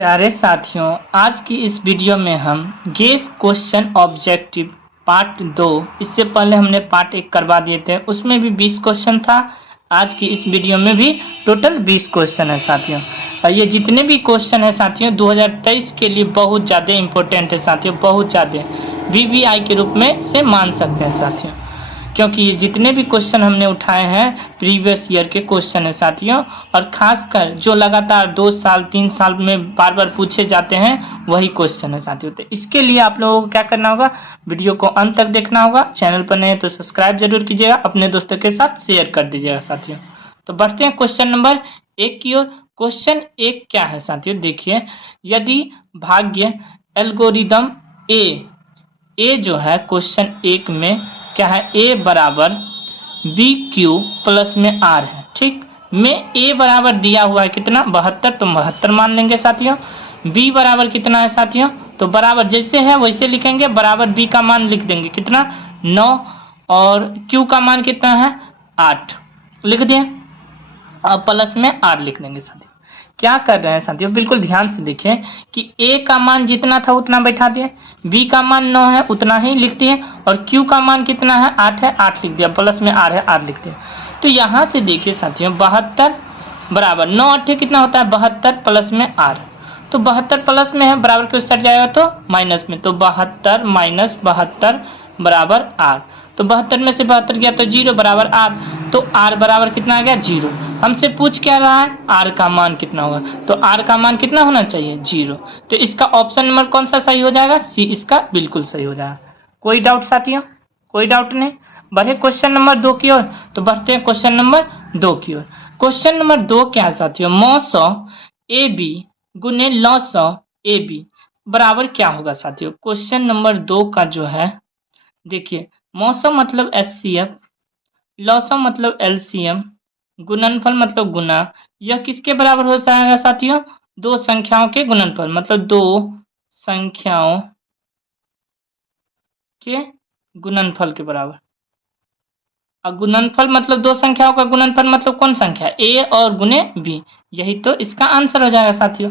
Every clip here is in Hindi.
प्यारे साथियों, आज की इस वीडियो में हम गेस क्वेश्चन ऑब्जेक्टिव पार्ट 2, इससे पहले हमने पार्ट 1 करवा दिए थे, उसमें भी 20 क्वेश्चन था। आज की इस वीडियो में भी टोटल 20 क्वेश्चन है साथियों। और ये जितने भी क्वेश्चन है साथियों 2023 के लिए बहुत ज़्यादा इम्पोर्टेंट है साथियों, बहुत ज़्यादा वीवीआई के रूप में से मान सकते हैं साथियों, क्योंकि ये जितने भी क्वेश्चन हमने उठाए हैं प्रीवियस ईयर के क्वेश्चन है साथियों, और खासकर जो लगातार 2 साल 3 साल में बार बार पूछे जाते हैं वही क्वेश्चन है साथियों। तो इसके लिए आप लोगों को क्या करना होगा, वीडियो को अंत तक देखना होगा। चैनल पर नए तो सब्सक्राइब जरूर कीजिएगा, अपने दोस्तों के साथ शेयर कर दीजिएगा साथियों। तो बढ़ते हैं क्वेश्चन नंबर 1 की ओर। क्वेश्चन 1 क्या है साथियों, देखिए, यदि भाग्य एल्गोरिदम ए जो है क्वेश्चन 1 में क्या है, ए बराबर बी क्यू प्लस में आर है, ठीक। में ए बराबर दिया हुआ है कितना, 72, तो 72 मान लेंगे साथियों। बी बराबर कितना है साथियों, तो बराबर जैसे है वैसे लिखेंगे, बराबर बी का मान लिख देंगे कितना, 9, और क्यू का मान कितना है, 8 लिख दिए, अब प्लस में आर लिख देंगे साथियों। क्या कर रहे हैं साथियों, बिल्कुल ध्यान से देखिए कि ए का मान जितना था उतना बैठा दिए, बी का मान 9 है उतना ही लिख दिए, और क्यू का मान कितना है, 8 है, 8 लिख दिया, प्लस में आर है, आर लिख दिया। तो यहाँ से देखिए साथियों, 72 बराबर 9 8 कितना होता है, 72 प्लस में आर, तो 72 प्लस में है, बराबर क्यों सट जाएगा तो माइनस में, तो 72 माइनस 72 बराबर आर। तो 72 में से 72 गया तो 0 बराबर आर, तो आर बराबर कितना आ गया, 0। हमसे पूछ क्या रहा है, आर का मान कितना होगा, तो आर का मान कितना होना चाहिए, 0। तो इसका ऑप्शन नंबर कौन सा सही हो जाएगा, सी इसका बिल्कुल सही हो जाएगा। कोई डाउट साथियों, कोई डाउट नहीं। बढ़े क्वेश्चन नंबर 2 की ओर, तो बढ़ते हैं क्वेश्चन नंबर 2 की ओर। क्वेश्चन नंबर 2 क्या है साथियों, 900 ए बी गुने 900 ए बी बराबर क्या होगा साथियों। क्वेश्चन नंबर 2 का जो है, देखिए, 900 मतलब एचसीएफ, लॉसम मतलब एलसीएम, गुणनफल मतलब गुना, यह किसके बराबर हो जाएगा साथियों, दो संख्याओं के गुणनफल, मतलब दो संख्याओं के गुणनफल के बराबर। और गुणनफल मतलब दो संख्याओं का गुणनफल मतलब कौन संख्या, ए और गुने बी, यही तो इसका आंसर हो जाएगा साथियों,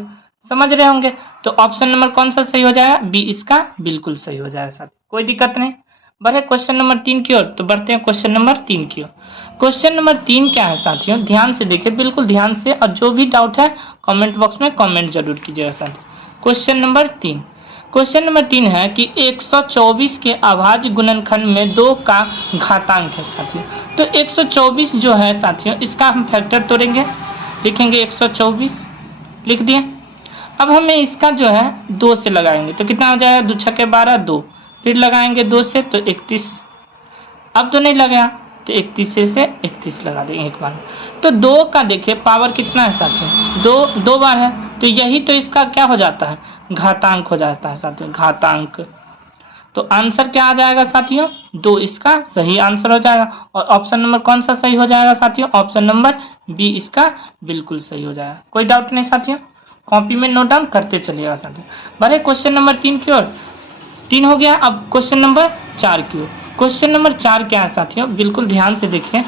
समझ रहे होंगे। तो ऑप्शन नंबर कौन सा सही हो जाएगा, बी इसका बिल्कुल सही हो जाएगा साथियों, कोई दिक्कत नहीं। बढ़े क्वेश्चन नंबर 3 की ओर, तो बढ़ते हैं क्वेश्चन नंबर 3 की ओर। क्वेश्चन नंबर 3 क्या है साथियों, ध्यान से देखिए, बिल्कुल ध्यान से, और जो भी डाउट है कमेंट बॉक्स में कमेंट जरूर कीजिएगा साथियों। क्वेश्चन नंबर 3, क्वेश्चन नंबर 3 है कि 124 के अभाज्य गुणनखंड में 2 का घातांक है साथियों। तो 124 जो है साथियों, इसका हम फैक्टर तोड़ेंगे, लिखेंगे 124 लिख दिए। अब हमें इसका जो है 2 से लगाएंगे, तो कितना हो जाएगा, 2 छक्के 12 2, फिर लगाएंगे 2 से तो 31, अब तो नहीं लगा तो 31 से 31 लगा देंगे एक बार। तो 2 का देखिए पावर कितना है साथियों, 2 बार है, तो यही तो इसका क्या हो जाता है, घातांक हो जाता है साथियों, घातांक। तो आंसर क्या आ जाएगा साथियों, 2 इसका सही आंसर हो जाएगा। और ऑप्शन नंबर कौन सा सही हो जाएगा साथियों, ऑप्शन नंबर बी इसका बिल्कुल सही हो जाएगा, कोई डाउट नहीं साथियों, कॉपी में नोट डाउन करते चलिएगा साथियों। बढ़े क्वेश्चन नंबर 3 की ओर, 3 हो गया। अब क्वेश्चन नंबर 4 की ओर। क्वेश्चन नंबर 4 क्या है साथियों, बिल्कुल ध्यान से देखिए,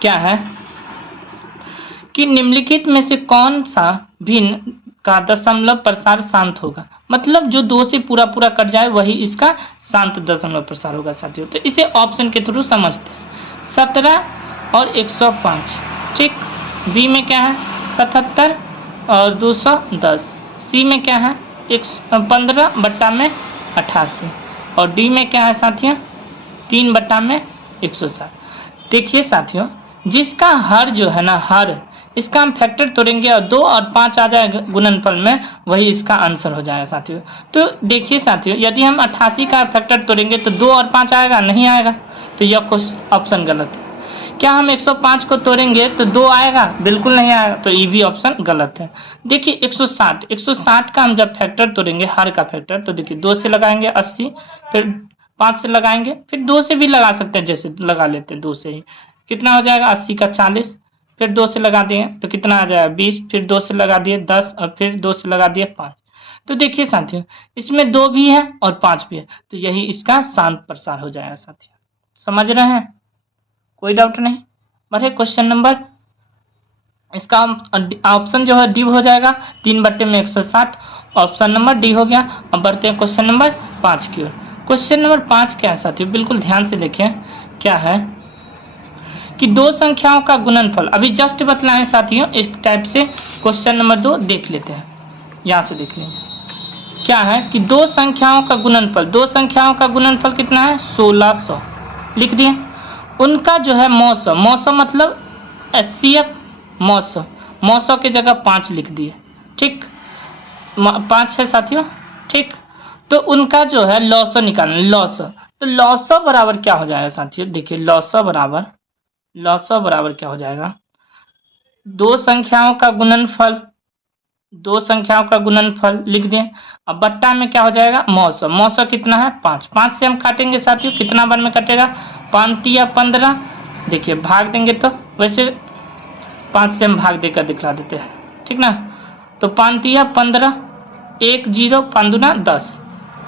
क्या है कि निम्नलिखित में से कौन सा भिन्न का दशमलव प्रसार शांत होगा, मतलब जो 2 से पूरा पूरा कट जाए वही इसका शांत दशमलव प्रसार होगा साथियों। तो इसे ऑप्शन के थ्रू समझते हैं, 17 और 105, ठीक। बी में क्या है, 77 और 210, सी में क्या है, 15 बट्टा में 88, और डी में क्या है साथियों, 3 बट्टा में 160। देखिए साथियों, जिसका हर जो है ना, हर, इसका हम फैक्टर तोड़ेंगे और 2 और 5 आ जाएगा गुणनफल में, वही इसका आंसर हो जाएगा साथियों। तो देखिए साथियों, यदि हम 88 का फैक्टर तोड़ेंगे तो 2 और 5 आएगा, नहीं आएगा, तो यह ऑप्शन गलत है। क्या हम 105 को तोड़ेंगे तो 2 आएगा, बिल्कुल नहीं आएगा, तो ये भी ऑप्शन गलत है। देखिए 160 का हम जब फैक्टर तोड़ेंगे, हर का फैक्टर, तो देखिए 2 से लगाएंगे 80, फिर 5 से लगाएंगे, फिर 2 से भी लगा सकते हैं, जैसे लगा लेते हैं 2 से ही, कितना हो जाएगा 80 का 40, फिर 2 से लगा दिए तो कितना आ जाएगा 20, फिर 2 से लगा दिए 10, और फिर 2 से लगा दिए 5। तो देखिए साथियों, इसमें 2 भी है और 5 भी है, तो यही इसका शांत प्रसार हो जाएगा साथियों, समझ रहे हैं, कोई डाउट नहीं। बढ़े क्वेश्चन नंबर इसका ऑप्शन जो है डी हो जाएगा, 3/160। ऑप्शन नंबर डी हो गया। अब बढ़ते हैं क्वेश्चन नंबर 5 की ओर। क्वेश्चन नंबर 5 क्या है साथियों, बिल्कुल ध्यान से देखें। क्या है कि दो संख्याओं का गुणनफल, अभी जस्ट बतलाएं साथियों, इस टाइप से क्वेश्चन नंबर 2 देख लेते हैं, यहां से देख लेंगे। क्या है कि दो संख्याओं का गुणनफल, दो संख्याओं का गुणनफल कितना है, 1600 लिख दिए। उनका जो है मौसम, मौसम मतलब HCF मौसम, मौसम के जगह 5 लिख दिए, ठीक, 5 है साथियों, ठीक। तो उनका जो है लॉसो निकालना, लॉसो, तो लॉसो बराबर क्या हो जाएगा साथियों, देखिए लॉसो बराबर क्या हो जाएगा, दो संख्याओं का गुणनफल, दो संख्याओं का गुणनफल लिख दें। अब बट्टा में क्या हो जाएगा, मौसम, मौसम कितना है 5, 5 से हम काटेंगे साथियों, कितना बार में कटेगा, 5 या 15, देखिए भाग देंगे तो वैसे 5 से हम भाग देकर दिखला देते हैं, ठीक ना। तो 5 या 15, 1 0 5 दूना 10,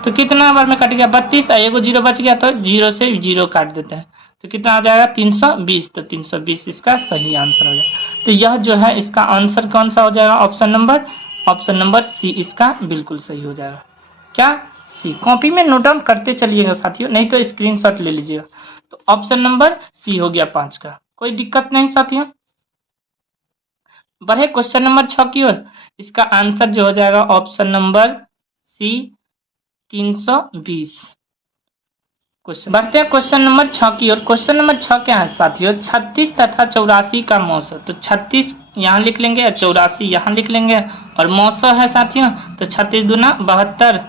तो कितना बार में कट गया 32, एगो 0 बच गया तो 0 से 0 काट देते हैं, तो कितना आ जाएगा 320, तो 320 इसका सही आंसर हो जाएगा। तो यह जो है इसका आंसर कौन सा हो जाएगा, ऑप्शन नंबर सी इसका बिल्कुल सही हो जाएगा। क्या, सी। कॉपी में नोट डाउन करते चलिएगा साथियों, नहीं तो स्क्रीनशॉट ले लीजिएगा। तो ऑप्शन नंबर सी हो गया 5 का, कोई दिक्कत नहीं साथियों। बढ़े क्वेश्चन नंबर 6 की ओर। इसका आंसर जो हो जाएगा ऑप्शन नंबर सी 320। क्वेश्चन बढ़ते हैं क्वेश्चन नंबर 6 की ओर। क्वेश्चन नंबर 6 क्या है साथियों, 36 तथा 84 का मौसम, तो 36 यहाँ लिख लेंगे, 84 यहाँ लिख लेंगे, और मौसम है साथियों, तो 36 दूना 72,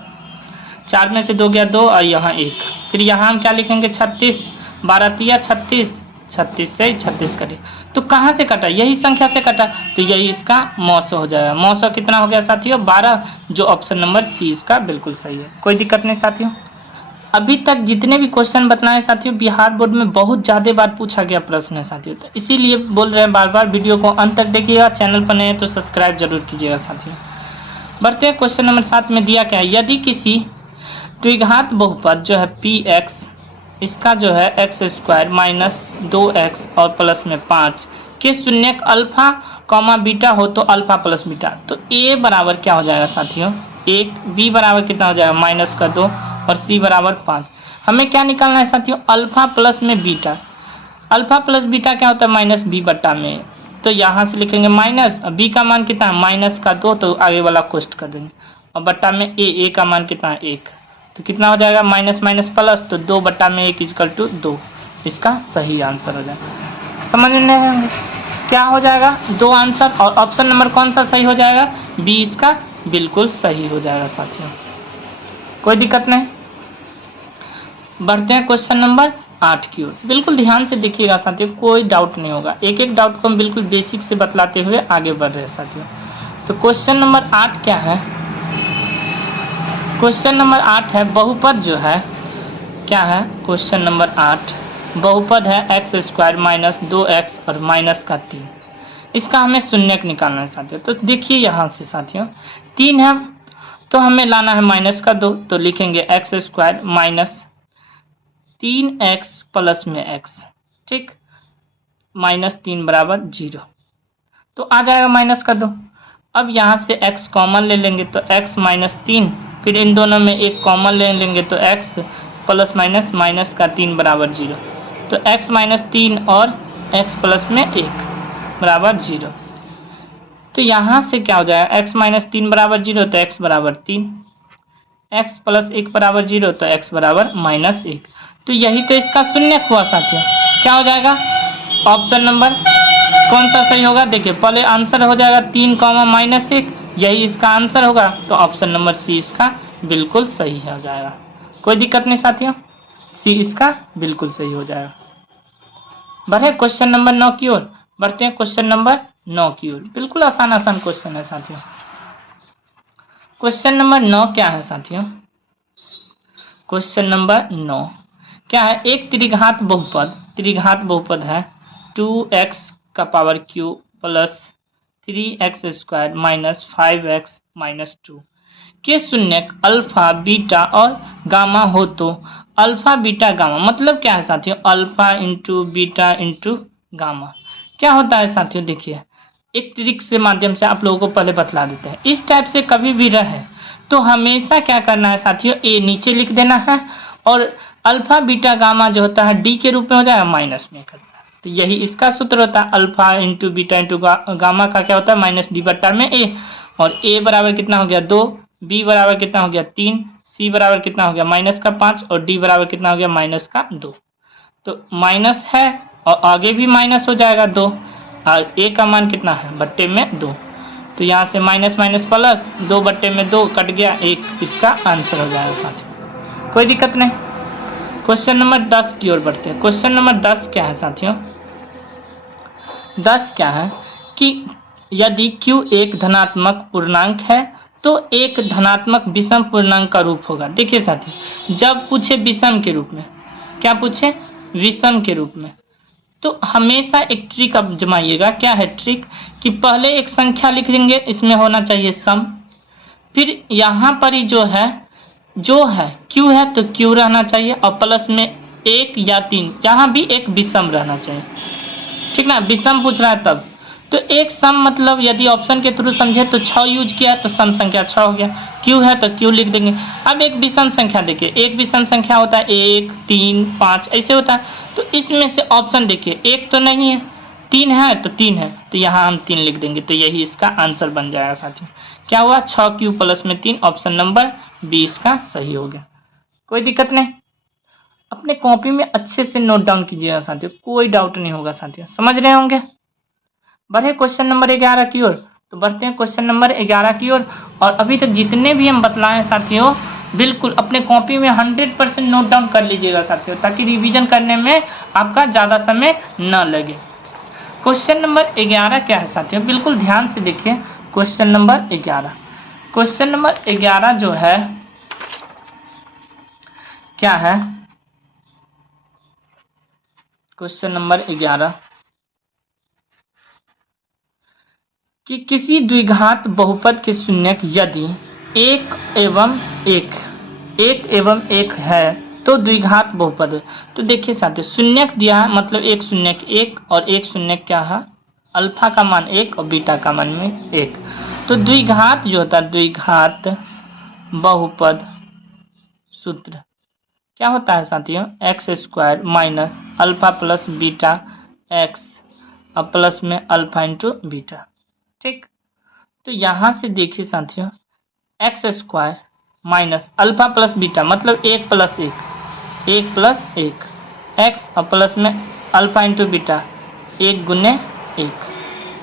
4 में से 2 गया 2 और यहाँ 1, फिर यहाँ हम क्या लिखेंगे 36, 12 तिया 36, 36 से 36 कटे, तो कहाँ से कटा, यही संख्या से कटा, तो यही इसका मौसम हो जाएगा। मौसम कितना हो गया साथियों 12, जो ऑप्शन नंबर सी इसका बिल्कुल सही है, कोई दिक्कत नहीं साथियों। अभी तक जितने भी क्वेश्चन बताए साथियों, बिहार बोर्ड में बहुत ज़्यादा बार पूछा गया प्रश्न है साथियों, तो इसीलिए बोल रहे हैं बार बार, वीडियो को अंत तक देखिएगा, चैनल पर नए हैं तो सब्सक्राइब जरूर कीजिएगा साथियों। बढ़ते हैं क्वेश्चन नंबर 7 में दिया क्या है, यदि किसी द्विघात बहुपद जो है px, इसका जो है x² माइनस 2x और प्लस में 5 के शून्यक अल्फा कॉमा बीटा हो तो अल्फा प्लस बीटा, तो a बराबर क्या हो जाएगा साथियों 1, b बराबर कितना हो जाएगा -2 और c बराबर 5। हमें क्या निकालना है साथियों, अल्फा प्लस में बीटा, अल्फा प्लस बीटा क्या होता है -b बट्टा में, तो यहाँ से लिखेंगे माइनस, b का मान कितना है -2, तो आगे वाला कोष्ट कर देंगे, और बट्टा में a का मान कितना है 1, तो कितना हो जाएगा माइनस माइनस प्लस, तो 2 बट्टा में 1 = 2, इसका सही आंसर हो जाएगा। समझ में नहीं आएंगे क्या हो जाएगा, 2 आंसर, और ऑप्शन नंबर कौन सा सही हो जाएगा, बी इसका बिल्कुल सही हो जाएगा साथियों, कोई दिक्कत नहीं। बढ़ते हैं क्वेश्चन नंबर 8 की ओर। बिल्कुल ध्यान से देखिएगा साथियों, कोई डाउट नहीं होगा, एक एक डाउट को हम बिल्कुल बेसिक से बतलाते हुए आगे बढ़ रहे हैं साथियों। तो क्वेश्चन नंबर 8 क्या है, क्वेश्चन नंबर 8 है बहुपद जो है, क्या है क्वेश्चन नंबर 8 बहुपद है x² माइनस 2x और -3, इसका हमें शून्यक निकालना है साथियों। तो देखिए यहाँ से साथियों 3 है तो हमें लाना है -2, तो लिखेंगे x² माइनस 3x प्लस में x, ठीक, -3 बराबर 0, तो आ जाएगा -2। अब यहाँ से x कॉमन ले लेंगे तो x -3, फिर इन दोनों में एक कॉमन ले लेंगे तो x प्लस माइनस -3 बराबर 0, तो x -3 और x प्लस में 1 बराबर 0, तो यहाँ से क्या हो जाएगा x -3 बराबर 0, तो x बराबर 3, x प्लस 1 बराबर 0, तो x बराबर -1, तो यही तो इसका शून्यक हुआ साथियों। क्या हो जाएगा, ऑप्शन नंबर कौन सा सही होगा, देखिए पहले आंसर हो जाएगा 3, -1, यही इसका आंसर होगा, तो ऑप्शन नंबर सी इसका बिल्कुल सही हो जाएगा, कोई दिक्कत नहीं साथियों, सी इसका बिल्कुल सही हो जाएगा। बढ़े क्वेश्चन नंबर 9 की ओर। बढ़ते हैं क्वेश्चन नंबर 9 की ओर, बिल्कुल आसान क्वेश्चन है साथियों। क्वेश्चन नंबर 9 क्या है साथियों, क्वेश्चन नंबर 9 क्या है, एक त्रिघात बहुपद है 2x का power cube plus 3x² minus 5x minus 2 के शून्यक अल्फा बीटा और गामा हो तो अल्फा बीटा गामा, मतलब क्या है साथियों, alpha into beta into gamma क्या होता है साथियों। देखिए एक ट्रिक से माध्यम से आप लोगों को पहले बतला देते हैं। इस टाइप से कभी भी रहे तो हमेशा क्या करना है साथियों, ए नीचे लिख देना है और अल्फा बीटा गामा जो होता है डी के रूप में हो जाएगा माइनस में करना है। तो यही इसका सूत्र होता है, alpha into beta into gamma का क्या होता है माइनस डी बट्टा में ए, और ए बराबर कितना हो गया 2, बी बराबर कितना हो गया 3, सी बराबर कितना हो गया माइनस का 5 और डी बराबर कितना हो गया माइनस का 2। तो माइनस है और आगे भी माइनस हो जाएगा 2 और ए का मान कितना है बट्टे में 2, तो यहाँ से माइनस माइनस प्लस 2 बट्टे में 2 कट गया 1, इसका आंसर हो जाएगा साथियों। कोई दिक्कत नहीं। क्वेश्चन नंबर 10 की ओर बढ़ते हैं। क्वेश्चन नंबर 10 क्या है साथियों, 10 क्या है कि यदि q एक धनात्मक पूर्णांक है तो एक धनात्मक विषम पूर्णांक का रूप होगा। देखिए साथियों, जब पूछे विषम के रूप में, क्या पूछे विषम के रूप में, तो हमेशा एक ट्रिक आप जमाइएगा। क्या है ट्रिक कि पहले एक संख्या लिख देंगे, इसमें होना चाहिए सम, फिर यहाँ पर ही जो है q है तो q रहना चाहिए और प्लस में 1 या 3, यहाँ भी एक विषम रहना चाहिए, ठीक ना। विषम पूछ रहा है तब तो एक सम मतलब यदि ऑप्शन के थ्रू समझे तो 6 यूज किया तो सम संख्या 6 हो गया, q है तो q लिख देंगे। अब एक विषम संख्या देखिए, एक विषम संख्या होता है 1 3 5 ऐसे होता है, तो इसमें से ऑप्शन देखिए 1 तो नहीं है, 3 है तो 3 है, तो यहाँ हम 3 लिख देंगे, तो यही इसका आंसर बन जाएगा साथियों। क्या हुआ 6q प्लस में 3, ऑप्शन नंबर बी इसका सही हो गया। कोई दिक्कत नहीं, अपने कॉपी में अच्छे से नोट डाउन कीजिएगा साथियों, कोई डाउट नहीं होगा साथियों, समझ रहे होंगे। बढ़े क्वेश्चन नंबर 11 की ओर, तो बढ़ते हैं क्वेश्चन नंबर 11 की ओर। और अभी तक जितने भी हम बतलाए साथियों बिल्कुल अपने कॉपी में 100% नोट डाउन कर लीजिएगा साथियों, ताकि रिवीजन करने में आपका ज़्यादा समय न लगे। क्वेश्चन नंबर 11 क्या है साथियों, बिल्कुल ध्यान से देखिए। क्वेश्चन नंबर 11, क्वेश्चन नंबर 11 जो है क्या है, क्वेश्चन नंबर 11 कि किसी द्विघात बहुपद के शून्यक यदि 1 एवं 1 है तो द्विघात बहुपद है। तो देखिए साथियों, शून्यक दिया है मतलब एक शून्यक 1 और एक शून्यक क्या है अल्फा का मान 1 और बीटा का मान में 1। तो द्विघात जो होता है द्विघात बहुपद सूत्र क्या होता है साथियों, x² minus alpha plus beta x और प्लस में अल्फा इंटू बीटा, ठीक। तो यहाँ से देखिए साथियों, x² minus alpha plus beta मतलब 1 प्लस 1 x और प्लस में अल्फा इंटू बीटा 1 गुने 1,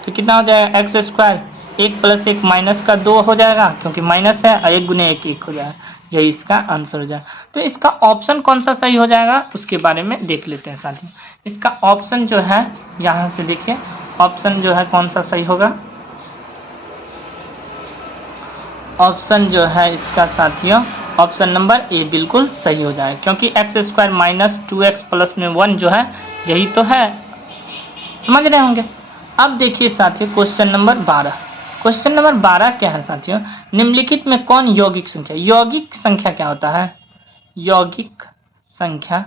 तो कितना हो जाएगा x², 1 प्लस 1 माइनस का 2 हो जाएगा क्योंकि माइनस है, और 1 गुने 1 1 हो जाएगा, यही इसका आंसर हो जाएगा। तो इसका ऑप्शन कौन सा सही हो जाएगा उसके बारे में देख लेते हैं साथियों। इसका ऑप्शन जो है यहाँ से देखिए, ऑप्शन जो है कौन सा सही होगा, ऑप्शन जो है इसका साथियों ऑप्शन नंबर ए बिल्कुल सही हो जाएगा, क्योंकि x² माइनस 2x प्लस में 1 जो है यही तो है, समझ रहे होंगे। अब देखिए साथियों क्वेश्चन नंबर 12, क्वेश्चन नंबर 12 क्या है साथियों, निम्नलिखित में कौन यौगिक संख्या, यौगिक संख्या क्या होता है, यौगिक संख्या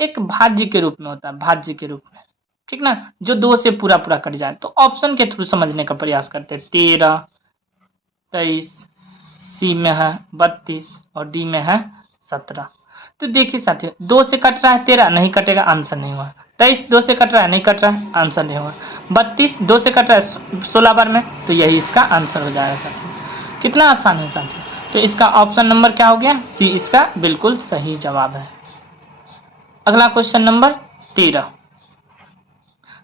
एक भाज्य के रूप में होता है, भाज्य के रूप में, ठीक ना, जो 2 से पूरा कट जाए। तो ऑप्शन के थ्रू समझने का प्रयास करते हैं, 13 23, सी में है 32 और डी में है 17। तो देखिए साथियों 2 से कट रहा है 13 नहीं कटेगा, आंसर नहीं हुआ। 23 2 से कट रहा है नहीं कट रहा है, आंसर नहीं हुआ। 32 2 से कट रहा है 16 बार में, तो यही इसका आंसर हो जाएगा साथियों। कितना आसान है साथियों, तो इसका ऑप्शन नंबर क्या हो गया, सी इसका बिल्कुल सही जवाब है। अगला क्वेश्चन नंबर 13,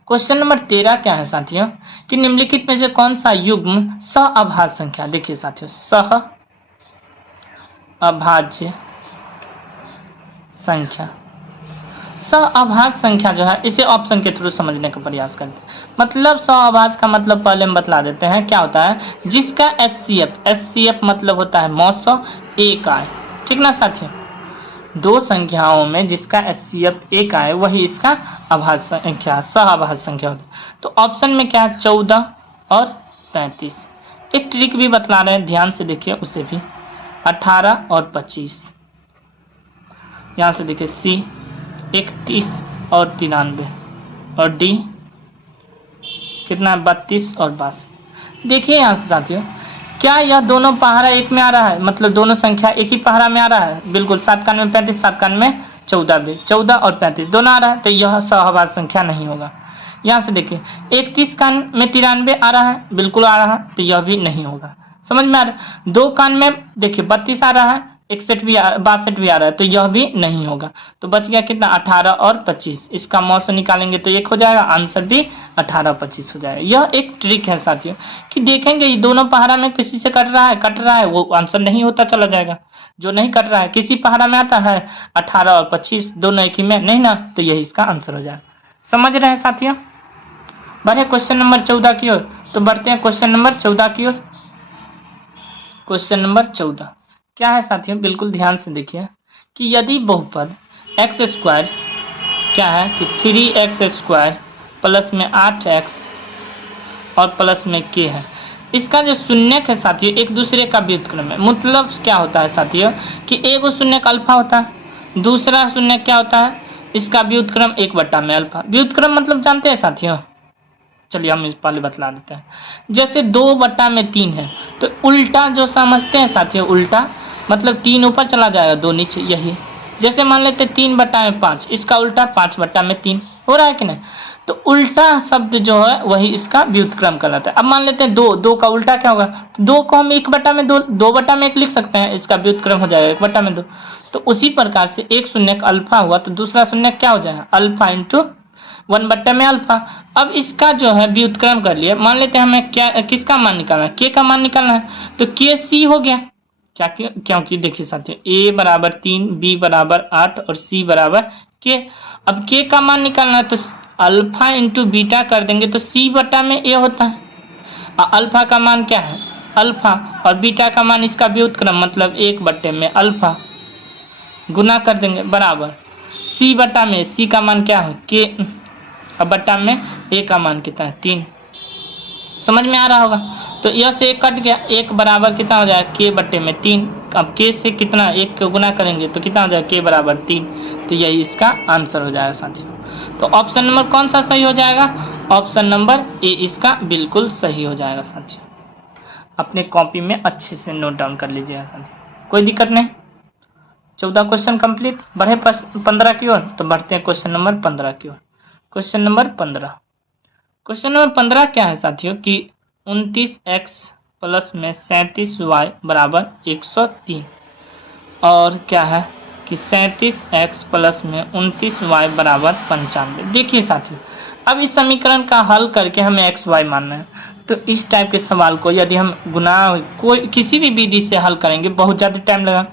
क्वेश्चन नंबर 13 क्या है साथियों कि निम्नलिखित में से कौन सा युग्म सहअभाज्य संख्या, देखिए साथियों सहअभाज्य संख्या, सहअभाज्य संख्या जो है इसे ऑप्शन के थ्रू समझने का प्रयास करते हैं। मतलब सहअभाज्य का मतलब पहले हम बतला देते हैं क्या होता है, जिसका HCF मतलब होता है मौसो एक आए, ठीक ना साथियों। 2 संख्याओं में जिसका HCF एक आए वही इसका अभाज्य संख्या सहअभाज्य संख्या होती है। तो ऑप्शन में क्या है 14 और 35। एक ट्रिक भी बतला रहे हैं, ध्यान से देखिए उसे भी, 18 और 25। यहाँ से देखिए सी 31 और 93 और डी कितना है 32 और 62। देखिए यहाँ से साथियों, क्या यह दोनों पहाड़ा एक में आ रहा है, मतलब दोनों संख्या एक ही पहाड़ा में आ रहा है? बिल्कुल, 7 कान में 35, 7 कान में 14 भी, 14 और 35 दोनों आ रहा है, तो यह सहवाद संख्या नहीं होगा। यहाँ से देखिए 31 कान में 93 आ रहा है, बिल्कुल आ रहा है, तो यह भी नहीं होगा। समझ में आ रहा है? 2 कान में देखिए 32 आ रहा है, 61 भी 62 भी आ रहा है, तो यह भी नहीं होगा। तो बच गया कितना 18 और 25। इसका मौसम निकालेंगे तो 1 हो जाएगा, आंसर भी 18 25 हो जाएगा। यह एक ट्रिक है साथियों कि देखेंगे ये दोनों पहाड़ा में किसी से कट रहा है वो आंसर नहीं होता चला जाएगा। जो नहीं कट रहा है किसी पहाड़ा में आता है 18 और 25 दोनों एक ही में नहीं ना, तो यही इसका आंसर हो जाएगा। समझ रहे हैं साथियों? बढ़े क्वेश्चन नंबर 14 की ओर। तो बढ़ते हैं क्वेश्चन नंबर 14 की ओर। क्वेश्चन नंबर 14 क्या है साथियों, बिल्कुल ध्यान से देखिए कि यदि बहुपद एक्स स्क्वायर क्या है कि 3x² प्लस में 8x और प्लस में k है, इसका जो शून्यक है साथियों एक दूसरे का व्युत्क्रम है। मतलब क्या होता है साथियों कि एक शून्यक अल्फा होता है, दूसरा शून्यक क्या होता है, इसका व्युत्क्रम 1/में अल्फा। व्युत्क्रम मतलब जानते हैं साथियों? चलिए हम इस पहले बतला देते हैं। जैसे 2/3 है, तो उल्टा जो समझते हैं साथियों, उल्टा मतलब 3 ऊपर चला जाएगा 2 नीचे, यही। जैसे मान लेते 3/5, इसका उल्टा 5/3 हो रहा है कि नहीं? तो उल्टा शब्द जो है वही इसका व्युत्क्रम कहलाता है। अब मान लेते हैं 2 का उल्टा क्या होगा, तो 2 को हम 1/2 2/1 लिख सकते हैं, इसका व्युत्क्रम हो जाएगा 1/2। तो उसी प्रकार से एक शून्यक अल्फा हुआ तो दूसरा शून्यक क्या हो जाएगा, अल्फा इंटू 1/में अल्फा। अब इसका जो है व्युत्क्रम कर लिया। मान लेते हैं हमें क्या किसका मान निकालना है, के का मान निकालना है, तो के सी हो गया। क्या क्योंकि देखिए साथियों a बराबर 3, b बराबर 8 और c बराबर k। अब k का मान निकालना है तो अल्फा इंटू बीटा कर देंगे तो c/में a होता है। और अल्फा का मान क्या है, अल्फा, और बीटा का मान इसका व्युत्क्रम मतलब 1/में अल्फा गुना कर देंगे बराबर c/में, c का मान क्या है k, अब बट्टा में a का मान कितना है 3। समझ में आ रहा होगा? तो यह से 1 कट गया, 1 बराबर कितना हो जाएगा k/3। अब k से कितना 1 को गुना करेंगे तो कितना हो जाएगा k बराबर 3। तो यही इसका आंसर हो जाएगा साथियों। तो ऑप्शन नंबर कौन सा सही हो जाएगा, ऑप्शन नंबर ए इसका बिल्कुल सही हो जाएगा साथियों। अपने कॉपी में अच्छे से नोट डाउन कर लीजिएगा साथियों, कोई दिक्कत नहीं। 14 क्वेश्चन कंप्लीट। बढ़े 15 की ओर। तो बढ़ते हैं क्वेश्चन नंबर 15 की ओर। Question number 15। क्वेश्चन नंबर 15 क्या है साथियों कि 29x प्लस में 37y बराबर 103 और क्या है कि 37x प्लस में 29y बराबर 95। देखिए साथियों, अब इस समीकरण का हल करके हमें x y मानना है। तो इस टाइप के सवाल को यदि हम गुना कोई किसी भी विधि से हल करेंगे बहुत ज़्यादा टाइम लगा।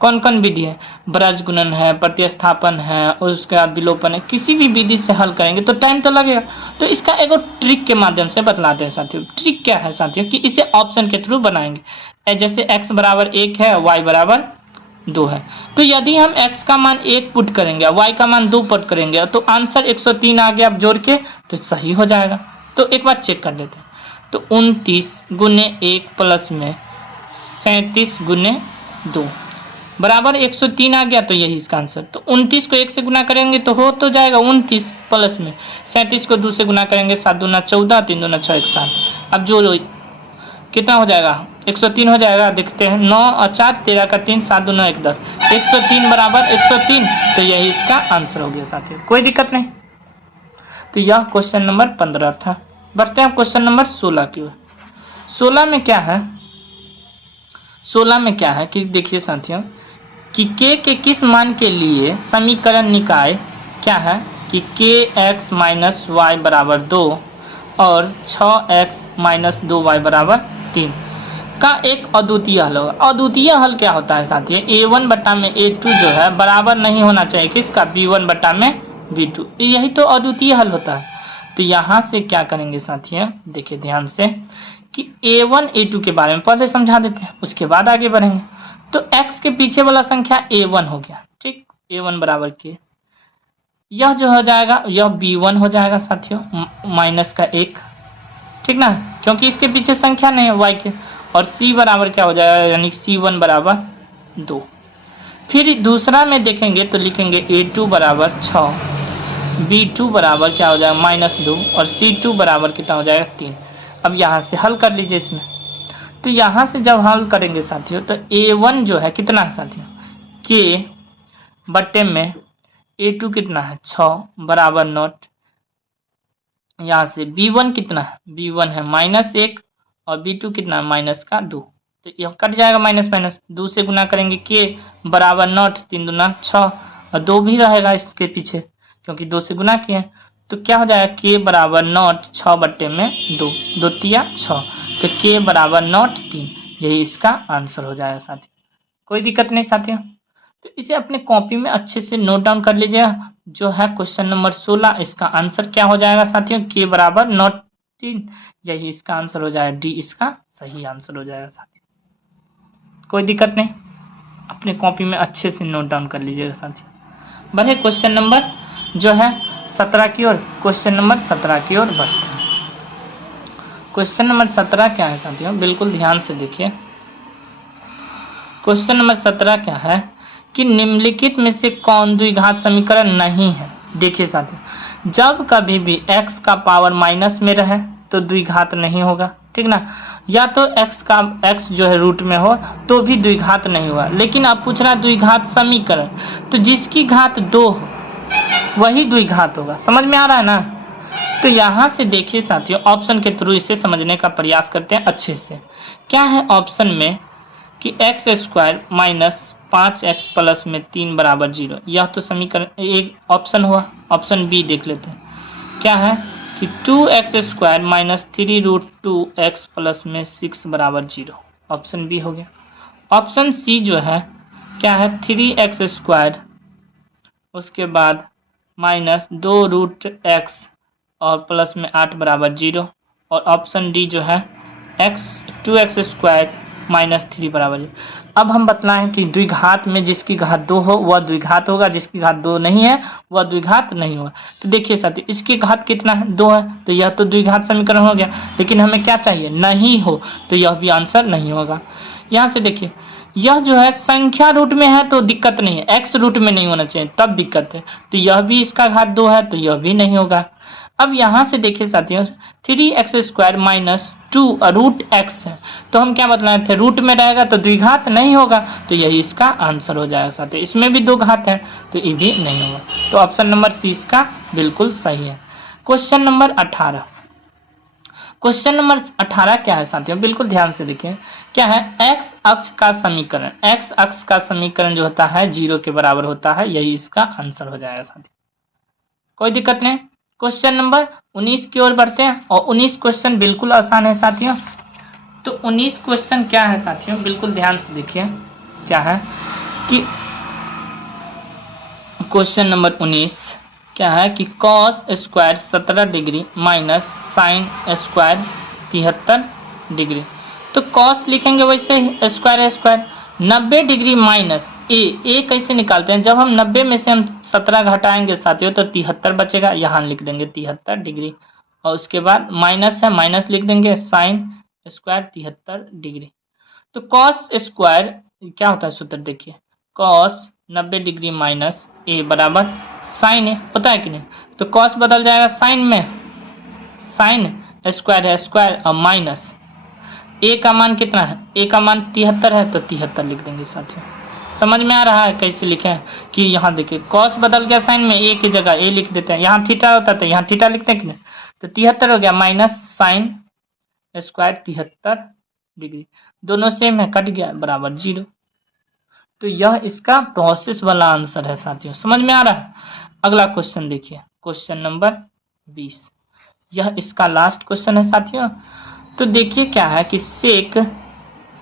कौन कौन विधि है, ब्रज गुणन है, प्रतिस्थापन है, और उसके बाद विलोपन है, किसी भी विधि से हल करेंगे तो टाइम तो लगेगा। तो इसका एक ट्रिक के माध्यम से बतलाते हैं साथियों। ट्रिक क्या है साथियों कि इसे ऑप्शन के थ्रू बनाएंगे। जैसे x बराबर 1 है, y बराबर 2 है, तो यदि हम x का मान 1 पुट करेंगे, y का मान 2 पुट करेंगे, तो आंसर 103 आ गया। अब जोड़ के तो सही हो जाएगा। तो एक बार चेक कर लेते हैं। तो 29 गुने 1 प्लस में 37 गुने 2 बराबर 103 आ गया। तो यही इसका आंसर। तो 29 को 1 से गुना करेंगे तो हो तो जाएगा 29 प्लस में 37 को 2 से गुना करेंगे 7 दूना 14, 3 दूना 6, 1 7। अब जो कितना हो जाएगा 103 हो जाएगा। देखते हैं 9 और 4 13 का 3, 7 दूना 1 10, 103 बराबर 103। तो यही इसका आंसर हो गया साथियों, कोई दिक्कत नहीं। तो यह क्वेश्चन नंबर 15 था। बढ़ते हैं क्वेश्चन नंबर 16 की ओर। 16 में क्या है, 16 में क्या है कि देखिए साथियों कि k के किस मान के लिए समीकरण निकाय क्या है कि kx माइनस वाई बराबर 2 और 6x माइनस 2y बराबर 3 का एक अद्वितीय हल होगा। अद्वितीय हल क्या होता है साथियों, a1 बटा में a2 जो है बराबर नहीं होना चाहिए किसका, b1 बटा में b2। यही तो अद्वितीय हल होता है। तो यहाँ से क्या करेंगे साथियों, देखिए ध्यान से कि a1 a2 के बारे में पहले समझा देते हैं, उसके बाद आगे बढ़ेंगे। तो x के पीछे वाला संख्या a1 हो गया, ठीक, a1 बराबर के यह जो हो जाएगा यह b1 हो जाएगा साथियों माइनस का 1, ठीक ना, क्योंकि इसके पीछे संख्या नहीं है y के। और c बराबर क्या हो जाएगा, यानी c1 बराबर 2। फिर दूसरा में देखेंगे तो लिखेंगे a2 बराबर 6 B2 बराबर क्या हो जाएगा -2 और C2 बराबर कितना हो जाएगा 3। अब यहाँ से हल कर लीजिए इसमें। तो यहाँ से जब हल करेंगे साथियों तो A1 जो है कितना है साथियों K बट्टे में A2 कितना है 6 बराबर नॉट। यहाँ से B1 कितना है B1 है -1 और B2 कितना है -2। तो यह कट जाएगा माइनस माइनस, 2 से गुना करेंगे K बराबर नॉट 3 दूना 6 और 2 भी रहेगा इसके पीछे क्योंकि 2 से गुना किए। तो क्या हो जाएगा K बराबर नॉट 6 बट्टे में 2, 2 तिया 6, तो K बराबर नॉट 3। यही इसका आंसर हो जाएगा साथियों। कोई दिक्कत नहीं साथियों। तो इसे अपने कॉपी में अच्छे से नोट डाउन कर लीजिएगा। जो है क्वेश्चन नंबर 16, इसका आंसर क्या हो जाएगा साथियों K बराबर नॉट 3। यही इसका आंसर हो जाएगा, डी इसका सही आंसर हो जाएगा साथियों। कोई दिक्कत नहीं, अपने कॉपी में अच्छे से नोट डाउन कर लीजिएगा साथियों। बढ़े क्वेश्चन नंबर जो है 17 की ओर, क्वेश्चन नंबर 17 की ओर बढ़ते हैं। क्वेश्चन नंबर 17 क्या है साथियों, बिल्कुल ध्यान से देखिए। क्वेश्चन नंबर 17 क्या है कि निम्नलिखित में से कौन द्विघात समीकरण नहीं है। देखिए साथियों, जब कभी भी x का पावर माइनस में रहे तो द्विघात नहीं होगा, ठीक ना। या तो x जो है रूट में हो तो भी द्विघात नहीं होगा। लेकिन अब पूछ रहा है द्विघात समीकरण, तो जिसकी घात 2 हो वही द्विघात होगा। समझ में आ रहा है ना। तो यहाँ से देखिए साथियों, ऑप्शन के थ्रू इसे समझने का प्रयास करते हैं अच्छे से। क्या है ऑप्शन में कि x² माइनस 5x प्लस में 3 बराबर 0, यह तो समीकरण एक ऑप्शन हुआ। ऑप्शन बी देख लेते हैं, क्या है कि 2x² माइनस 3√2x प्लस में 6 बराबर 0, ऑप्शन बी हो गया। ऑप्शन सी जो है क्या है 3x² उसके बाद माइनस 2√x और प्लस में 8 बराबर 0, और ऑप्शन डी जो है 2x² माइनस 3 बराबर 0। अब हम बतलाएं कि द्विघात में जिसकी घात 2 हो वह द्विघात होगा, जिसकी घात 2 नहीं है वह द्विघात नहीं होगा। तो देखिए साथियों, इसकी घात कितना है 2 है, तो यह तो द्विघात समीकरण हो गया। लेकिन हमें क्या चाहिए, नहीं हो, तो यह भी आंसर नहीं होगा। यहाँ से देखिए, यह जो है संख्या रूट में है तो दिक्कत नहीं है, x रूट में नहीं होना चाहिए तब दिक्कत है। तो यह भी इसका घात 2 है तो यह भी नहीं होगा। अब यहाँ से देखिए साथियों, 3x² माइनस 2√x है, तो हम क्या बतलाए थे, रूट में रहेगा तो द्विघात नहीं होगा, तो यही इसका आंसर हो जाएगा साथियों। इसमें भी 2 घात है तो ये भी नहीं होगा, तो ऑप्शन नंबर सी इसका बिल्कुल सही है। क्वेश्चन नंबर 18, क्वेश्चन नंबर 18 क्या है साथियों, बिल्कुल ध्यान से देखिए। क्या है, x अक्ष का समीकरण, x अक्ष का समीकरण जो होता है 0 के बराबर होता है, यही इसका आंसर हो जाएगा साथियों। कोई दिक्कत नहीं। क्वेश्चन नंबर 19 की ओर बढ़ते हैं, और 19 क्वेश्चन बिल्कुल आसान है साथियों। तो 19 क्वेश्चन क्या है साथियों, बिल्कुल ध्यान से देखिए। क्या है कि क्वेश्चन नंबर 19 क्या है कि cos square 17 degree minus sine square 73 degree. तो cos लिखेंगे वैसे ही, स्क्वायर है स्क्वायर, 90 डिग्री माइनस ए कैसे निकालते हैं, जब हम 90 में से हम 17 घटाएंगे साथियों तो 73 बचेगा, यहाँ लिख देंगे 73 डिग्री, और उसके बाद माइनस है, माइनस लिख देंगे साइन स्क्वायर 73 डिग्री। तो कॉस स्क्वायर क्या होता है सूत्र देखिए, कॉस 90 डिग्री माइनस ए बराबर साइन ए होता है कि नहीं। तो कॉस बदल जाएगा साइन में, साइन स्क्वायर है स्क्वायर और माइनस ए का मान कितना है, ए का मान 73 है तो 73 लिख देंगे साथियों। समझ में आ रहा है कैसे लिखे हैं कि यहाँ देखिए कॉस बदल गया साइन में, ए की जगह ए लिख देते हैं, यहाँ थीटा होता था यहाँ थीटा लिखते हैं कि नहीं, तो 73 हो गया माइनस साइन स्क्वायर 73 डिग्री, दोनों सेम है कट गया बराबर 0। तो यह इसका प्रोसेस वाला आंसर है साथियों, समझ में आ रहा है। अगला क्वेश्चन देखिए, क्वेश्चन नंबर 20, यह इसका लास्ट क्वेश्चन है साथियों। तो देखिए क्या है कि सेक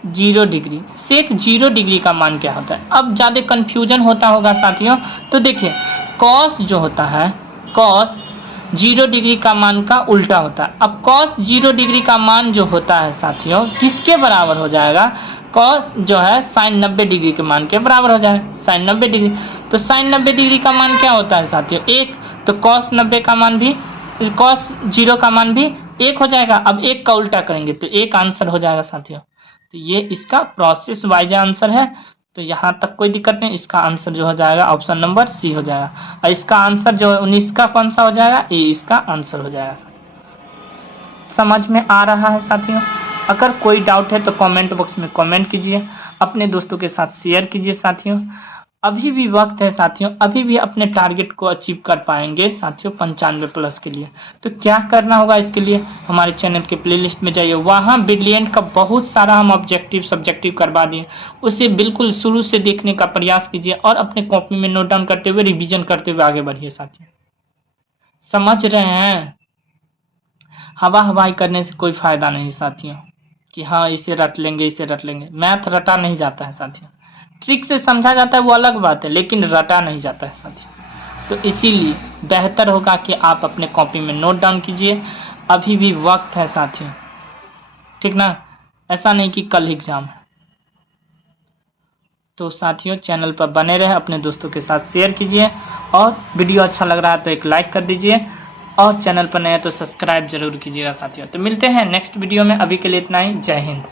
0 डिग्री, सेक 0 डिग्री का मान क्या होता है। अब ज़्यादा कंफ्यूजन होता होगा साथियों, तो देखिए कॉस जो होता है, कॉस 0 डिग्री का मान का उल्टा होता है। अब कॉस 0 डिग्री का मान जो होता है साथियों किसके बराबर हो जाएगा, कॉस जो है साइन 90 डिग्री के मान के बराबर हो जाएगा, साइन 90 डिग्री। तो साइन 90 डिग्री का मान क्या होता है साथियों 1, तो कॉस 90 का मान भी, कॉस 0 का मान भी 1 हो जाएगा। अब 1 का उल्टा करेंगे तो 1 आंसर हो जाएगा साथियों। तो ये इसका प्रोसेस वाइज आंसर है, तो यहाँ तक कोई दिक्कत नहीं। इसका आंसर जो हो जाएगा ऑप्शन नंबर सी हो जाएगा। और इसका आंसर जो है 19 का कौन सा हो जाएगा, ए इसका आंसर हो जाएगा। समझ में आ रहा है साथियों? अगर कोई डाउट है तो कमेंट बॉक्स में कमेंट कीजिए, अपने दोस्तों के साथ शेयर कीजिए साथियों। अभी भी वक्त है साथियों, अभी भी अपने टारगेट को अचीव कर पाएंगे साथियों 95+ के लिए। तो क्या करना होगा इसके लिए, हमारे चैनल के प्लेलिस्ट में जाइए, वहाँ ब्रिलियंट का बहुत सारा हम ऑब्जेक्टिव सब्जेक्टिव करवा दिए, उसे बिल्कुल शुरू से देखने का प्रयास कीजिए और अपने कॉपी में नोट डाउन करते हुए रिविजन करते हुए आगे बढ़िए साथियों। समझ रहे हैं? हवा हवाई करने से कोई फायदा नहीं साथियों, कि हाँ इसे रट लेंगे इसे रट लेंगे। मैथ रटा नहीं जाता है साथियों, ट्रिक से समझा जाता है वो अलग बात है, लेकिन रटा नहीं जाता है साथियों। तो इसीलिए बेहतर होगा कि आप अपने कॉपी में नोट डाउन कीजिए, अभी भी वक्त है साथियों, ठीक ना? ऐसा नहीं कि कल एग्जाम है। तो साथियों चैनल पर बने रहे, अपने दोस्तों के साथ शेयर कीजिए, और वीडियो अच्छा लग रहा है तो एक लाइक कर दीजिए, और चैनल पर नए तो सब्सक्राइब जरूर कीजिएगा साथियों। तो मिलते हैं नेक्स्ट वीडियो में, अभी के लिए इतना ही। जय हिंद।